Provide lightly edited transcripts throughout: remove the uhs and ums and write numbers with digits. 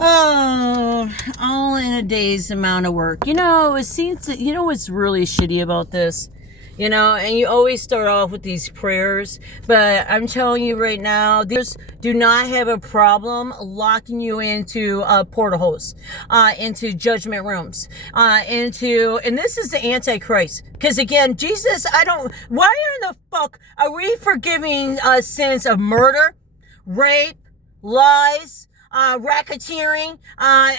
Oh, all in a day's amount of work. It seems that, what's really shitty about this? And you always start off with these prayers, but I'm telling you right now, these do not have a problem locking you into portholes, into judgment rooms, and this is the Antichrist. Because again, Jesus, why in the fuck are we forgiving sins of murder, rape, lies, racketeering?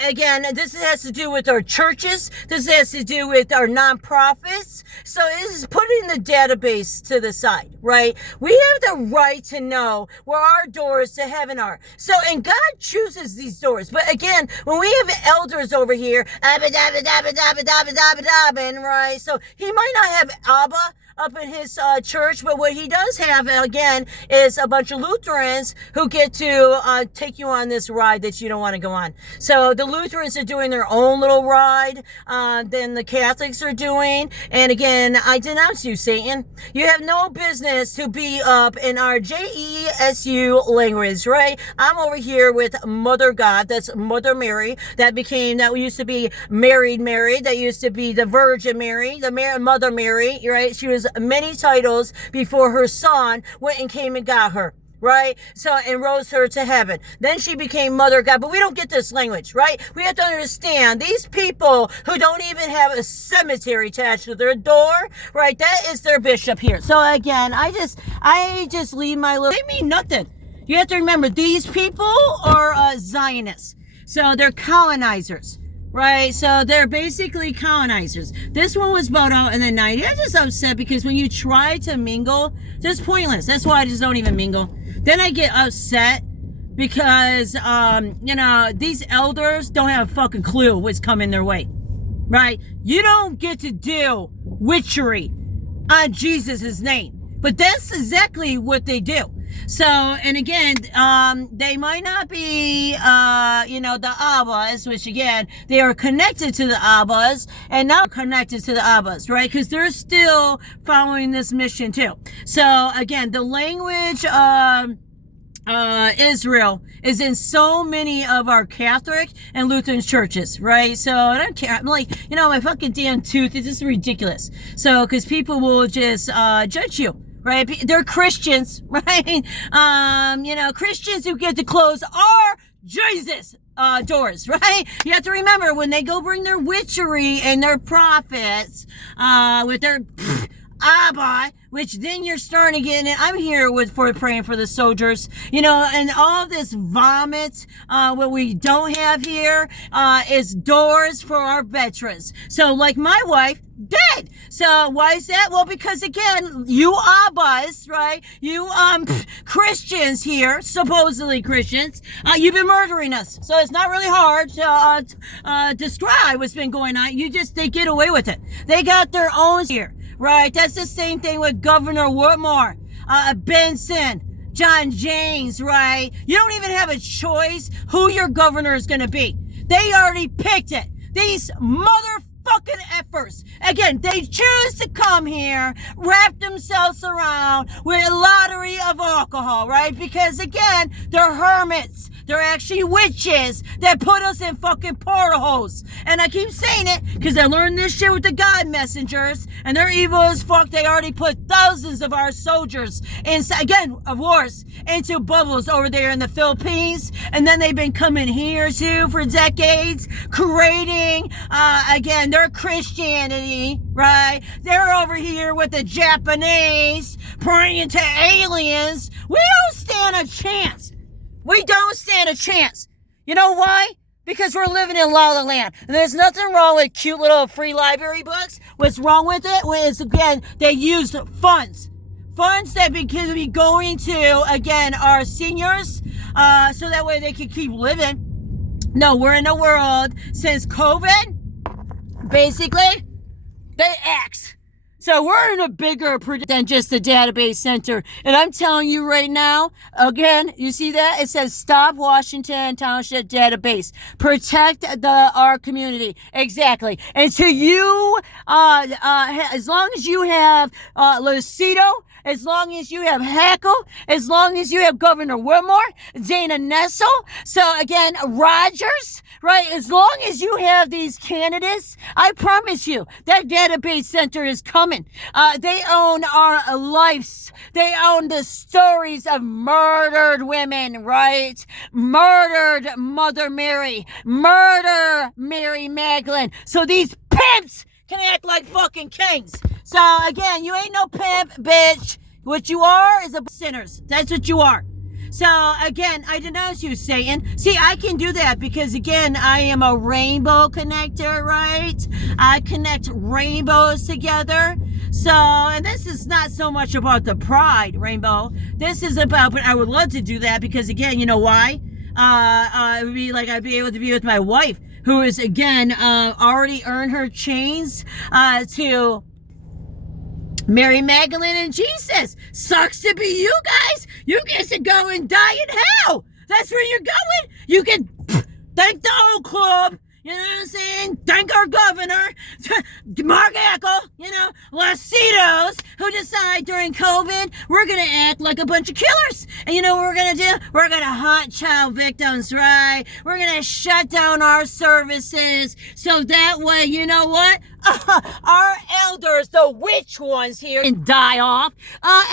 Again, this has to do with our churches. This has to do with our nonprofits. So this is putting the database to the side, right? We have the right to know where our doors to heaven are. So, and God chooses these doors. But again, when we have elders over here, right? So he might not have Abba up in his church, but what he does have, again, is a bunch of Lutherans who get to take you on this ride that you don't want to go on. So the Lutherans are doing their own little ride, then the Catholics are doing, and again, I denounce you, Satan. You have no business to be up in our JESU language, right? I'm over here with Mother God, that's Mother Mary, that used to be Married Mary, that used to be the Virgin Mary, Mother Mary, right? She was many titles before her son went and came and got her, right? So, and rose her to heaven. Then she became Mother God. But we don't get this language, right? We have to understand these people who don't even have a cemetery attached to their door, right? That is their bishop here. So again, I just leave my little, they mean nothing. You have to remember, these people are Zionists. So they're colonizers. Right, so they're basically colonizers. This one was bought out in the 90s. I'm just upset because when you try to mingle, it's pointless. That's why I just don't even mingle. Then I get upset because, these elders don't have a fucking clue what's coming their way. Right? You don't get to do witchery on Jesus' name. But that's exactly what they do. So, and again, they might not be, the Abbas, which again, they are connected to the Abbas and not connected to the Abbas, right? Because they're still following this mission too. So again, the language of Israel is in so many of our Catholic and Lutheran churches, right? So I don't care. I'm like, my fucking damn tooth is just ridiculous. So, because people will just judge you. Right? They're Christians, right? Christians who get to close our Jesus doors, right? You have to remember when they go bring their witchery and their prophets with their Abba, which then you're starting to get in. I'm here for praying for the soldiers, and all this vomit, what we don't have here, is doors for our veterans. So like my wife, dead. So why is that? Well, because again, you Abbas, right? You Christians here, supposedly Christians, you've been murdering us. So it's not really hard to describe what's been going on. They get away with it. They got their own here. Right, that's the same thing with Governor Whitmer, Benson, John James, right? You don't even have a choice who your governor is going to be. They already picked it. These motherfucking effers. Again, they choose to come here, wrap themselves around with a lottery of alcohol, right? Because again, they're hermits. They're actually witches that put us in fucking portholes. And I keep saying it because I learned this shit with the God messengers, and they're evil as fuck. They already put thousands of our soldiers into bubbles over there in the Philippines, and then they've been coming here too for decades, creating their Christianity, right? They're over here with the Japanese praying to aliens. We don't stand a chance. We don't stand a chance. You know why? Because we're living in La La Land. And there's nothing wrong with cute little free library books. What's wrong with it is, again, they used funds. Funds that can be going to, again, our seniors, so that way they can keep living. No, we're in a world since COVID, basically, they axed. So we're in a bigger than just the database center. And I'm telling you right now, again, you see that? It says stop Washington Township database. Protect our community. Exactly. And to you, as long as you have Lucido as long as you have Hackle, as long as you have Governor Whitmer, Dana Nessel, so again, Rogers, right? As long as you have these candidates, I promise you, that database center is coming. They own our lives. They own the stories of murdered women, right? Murdered Mother Mary, murder Mary Magdalene. So these pimps can act like fucking kings. So again, you ain't no pimp, bitch. What you are is a sinners. That's what you are. So again, I denounce you, Satan. See, I can do that because again, I am a rainbow connector, right? I connect rainbows together. So, and this is not so much about the pride rainbow. This is about, but I would love to do that because again, you know why? It would be like I'd be able to be with my wife, who is again already earned her chains to Mary Magdalene and Jesus. Sucks to be you guys. You get to go and die in hell. That's where you're going. You can thank the old club. You know what I'm saying? Thank our governor, Mark Echo, you know, Lasitos, who decide during COVID, we're going to act like a bunch of killers. And you know what we're going to do? We're going to hunt child victims, right? We're going to shut down our services. So that way, you know what? Our elders, the witch ones here, can die off.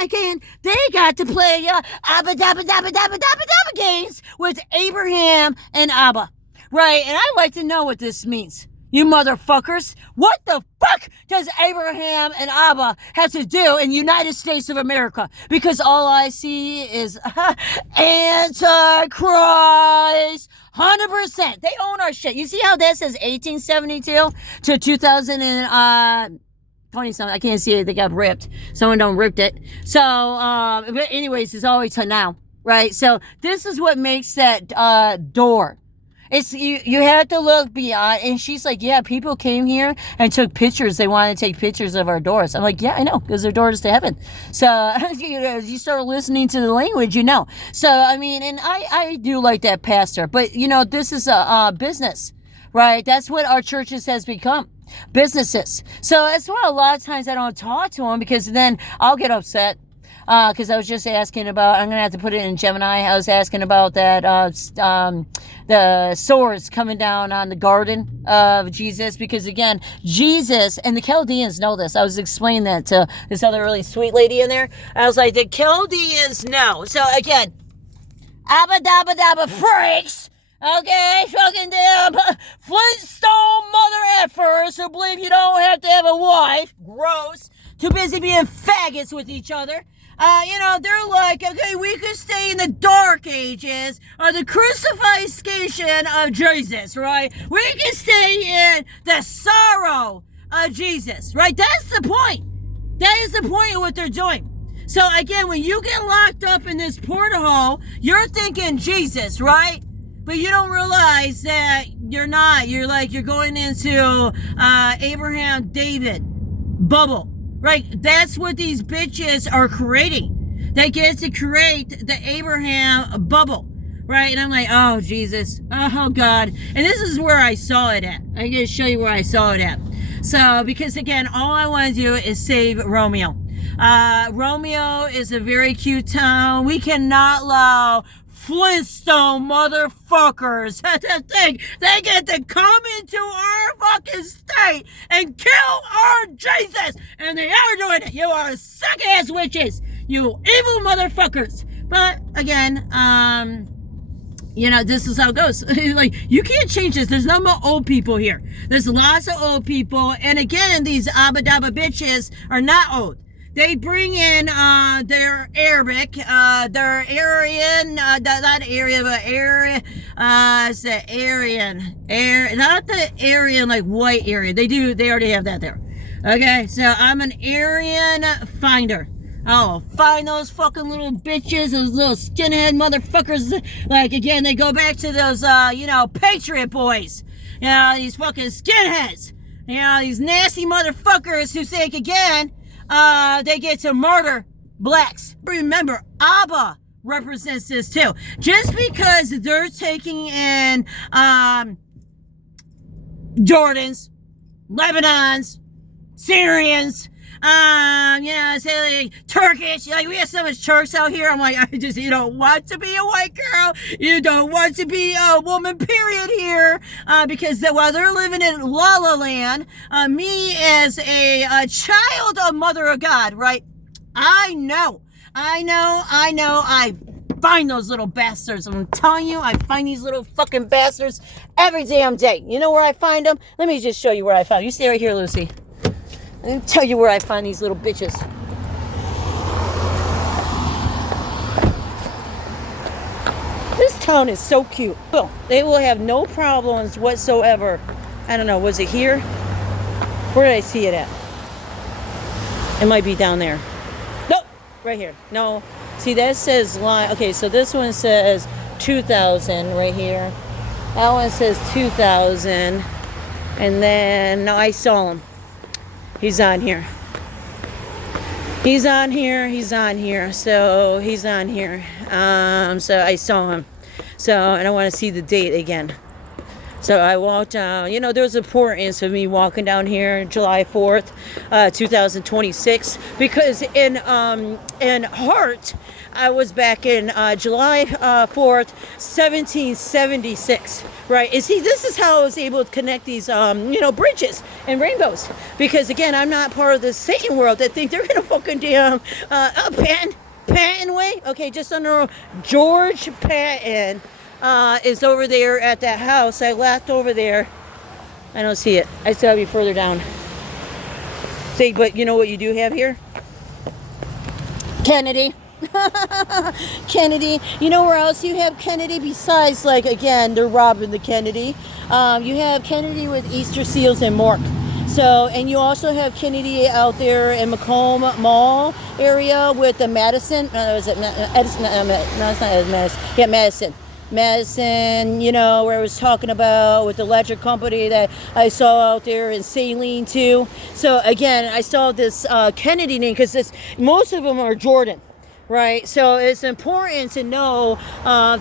Again, they got to play Abba Dabba Dabba Dabba Dabba Dabba games with Abraham and Abba. Right, and I'd like to know what this means. You motherfuckers. What the fuck does Abraham and Abba have to do in the United States of America? Because all I see is Antichrist. 100%. They own our shit. You see how that says 1872 to 2020 something? I can't see it. They got ripped. Someone done ripped it. So, but anyways, it's always to now. Right? So this is what makes that door. It's you have to look beyond. And she's like, yeah, people came here and took pictures. They wanted to take pictures of our doors. I'm like, yeah, I know, because they're doors to heaven. So you start listening to the language, you know. So I mean, and I do like that pastor, but you know, this is a business, right? That's what our churches has become. Businesses. So that's why a lot of times I don't talk to them, because then I'll get upset. Because I was just asking about, I'm going to have to put it in Gemini. I was asking about that, the swords coming down on the garden of Jesus. Because again, Jesus, and the Chaldeans know this. I was explaining that to this other really sweet lady in there. I was like, the Chaldeans know. So again, Abba Dabba Dabba freaks. Okay, fucking damn Flintstone mother effers who believe you don't have to have a wife. Gross. Too busy being faggots with each other. You know, they're like, okay, we could stay in the dark ages or the crucifixion of Jesus, right? We can stay in the sorrow of Jesus, right? That's the point. That is the point of what they're doing. So again, when you get locked up in this porthole, you're thinking Jesus, right? But you don't realize that you're not. You're like, you're going into Abraham David bubble. Right, that's what these bitches are creating. They get to create the Abraham bubble, right? And I'm like, oh, Jesus, oh, God. And this is where I saw it at. I'm going to show you where I saw it at. So, because again, all I want to do is save Romeo. Romeo is a very cute town. We cannot allow Flintstone motherfuckers they get to come into our fucking state and kill our Jesus, and they are doing it. You are suck-ass witches, you evil motherfuckers. But again, you know, this is how it goes. Like, you can't change this. There's no more old people here. There's lots of old people, and again, these Abba Dabba bitches are not old. They bring in their Arabic, their Aryan, not area, but area, it's the Aryan, not the Aryan like white Aryan. They already have that there. Okay, so I'm an Aryan finder. I'll find those fucking little bitches, those little skinhead motherfuckers. Like, again, they go back to those, you know, Patriot boys. You know, these fucking skinheads. You know, these nasty motherfuckers who say, again, they get to murder blacks. Remember, Abba represents this too. Just because they're taking in Jordans, Lebanons, Syrians, You know, say like Turkish, like we have so much Turks out here. I'm like, you don't want to be a white girl. You don't want to be a woman, period, here. Because while they're living in La La Land, me as a child of Mother of God, right? I find those little bastards. I'm telling you, I find these little fucking bastards every damn day. You know where I find them? Let me just show you where I found them. You stay right here, Lucy. Let me tell you where I find these little bitches. This town is so cute. Well, they will have no problems whatsoever. I don't know, was it here? Where did I see it at? It might be down there. Nope, right here. No. See, that says line. Okay, so this one says 2000 right here. That one says 2000. And then, no, I saw him. He's on here. He's on here. He's on here. So, he's on here. So I saw him. So, and I want to see the date again. So I walked down, you know, there's importance of me walking down here July 4th, 2026, because in Hart, I was back in July 4th, 1776, right? And see, this is how I was able to connect these, you know, bridges and rainbows, because again, I'm not part of the Satan world that think they're gonna fucking damn, Patton Way, okay, just under George Patton. Is over there at that house. I left over there. I don't see it. I still have you further down. See, but you know what you do have here? Kennedy. Kennedy. You know where else you have Kennedy besides, like, again, they're robbing the Kennedy. You have Kennedy with Easter seals and Mork. So, and you also have Kennedy out there in Macomb Mall area with the Madison. Was it Edison? No, it's not Madison. Yeah, Madison. Madison, you know, where I was talking about with the electric company that I saw out there in Saline too. So again, I saw this Kennedy name because most of them are Jordan, right? So it's important to know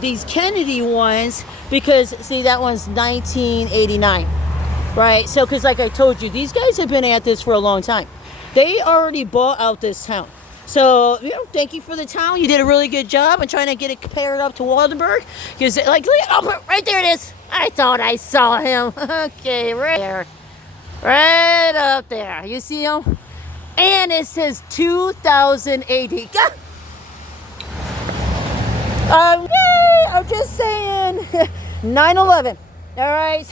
these Kennedy ones because, see, that one's 1989, right? So, because like I told you, these guys have been at this for a long time. They already bought out this town. So, you know, thank you for the town. You did a really good job. I'm trying to get it paired up to Waldenburg. Because, like, oh, right there it is. I thought I saw him. Okay, right there. Right up there. You see him? And it says 2080. Yay! I'm just saying. 9/11. All right.